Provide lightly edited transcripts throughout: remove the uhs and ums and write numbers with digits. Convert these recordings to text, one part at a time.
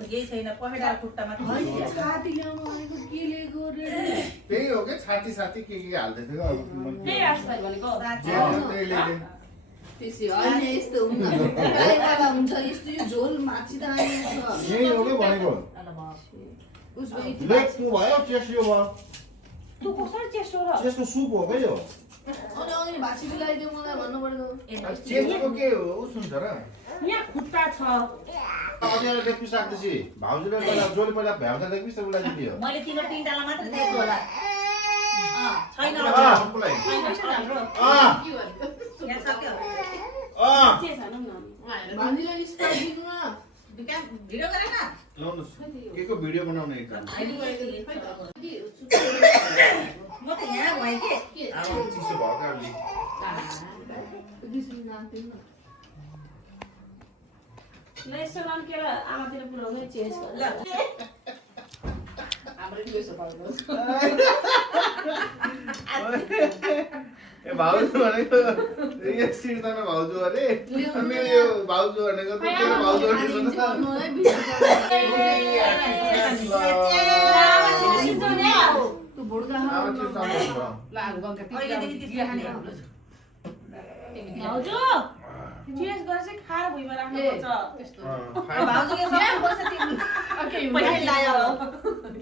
त केही छैन पखेटा खुट्टा मात्र छाती ल्याउनु भनेको केले गरे त्यही हो के छाती साथी के हाल्दै थियो अब त्यही आस्था भनेको त्यसै होइन यस्तो हुन्न गाईवाला हुन्छ यस्तो यो झोल माछिँदा यही हो के भनेको लेग तू भयो चेस्ट यो भयो तँ कसरी चेस्ट हो र चेस्टको सुप हो के यो अनि अघि भाषी मिलाइदियो मलाई भन्नु पर्यो चेस्टको के हो उस हुन्छ र यहाँ खुट्टा छ अझै लेग पिस राख्दैছি भाउजूले पहिला जोले पहिला भ्याउँदा लेग पिस उलाइदियो मैले तिम्रो तीनटालाई मात्र दिएको होला छैन सबैलाई हाम्रो के भन्यो यहाँ सक्यो के छ न भान्जीलाई स्टार्ट दिनु न दुकान भिडियो गरे न लाउनुस् केको भिडियो बनाउने एकदम म त यहाँ भएँ के अब चिसो भएको अलि ल यसो रन्केर आमातिर पुऱ्याउने चेन्ज ल हाम्रो पैसा पाउनु ए भाउजू भनेको यो सिर्तामा भाउजू अरे मेरो यो भाउजू भनेको त तेरो भाउजू भनेको त तू बोडका अब त्यो सम्झनु भयो अहिलेदेखि त्यस्तो खाने भाउजू चेन्ज गरेर चाहिँ खाएर भुइँमा राख्नुपर्छ भाउजूले सब बस्छ तिमी पैसा लायो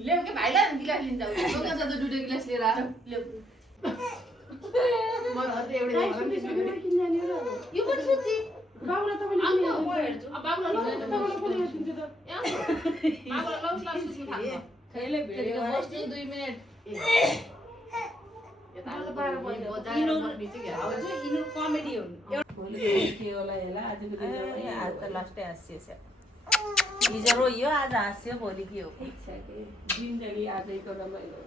ल्याउ के भाइलाई गिलास लिन्छ बोका त दुईटा गिलास लिएर आ ल्याउ म अझै एउटै यो पनि सुत्ति बाबुलाई तपाईँले म हेर्छु बाबुलाई तपाईँलाई पनि हेर्छु त बाबुलाई लौ क्लास सुत्नु थाल्नु खैले भिडियो बस्छु 2 मिनेट यिनीहरू कमेडी हुन् के होला हेला आजको दिन आज त लास्टै हाँस्य छ हिजो रोइयो आज हाँस्यो भोलि के हो जिन्दगी आजैको रमाइलो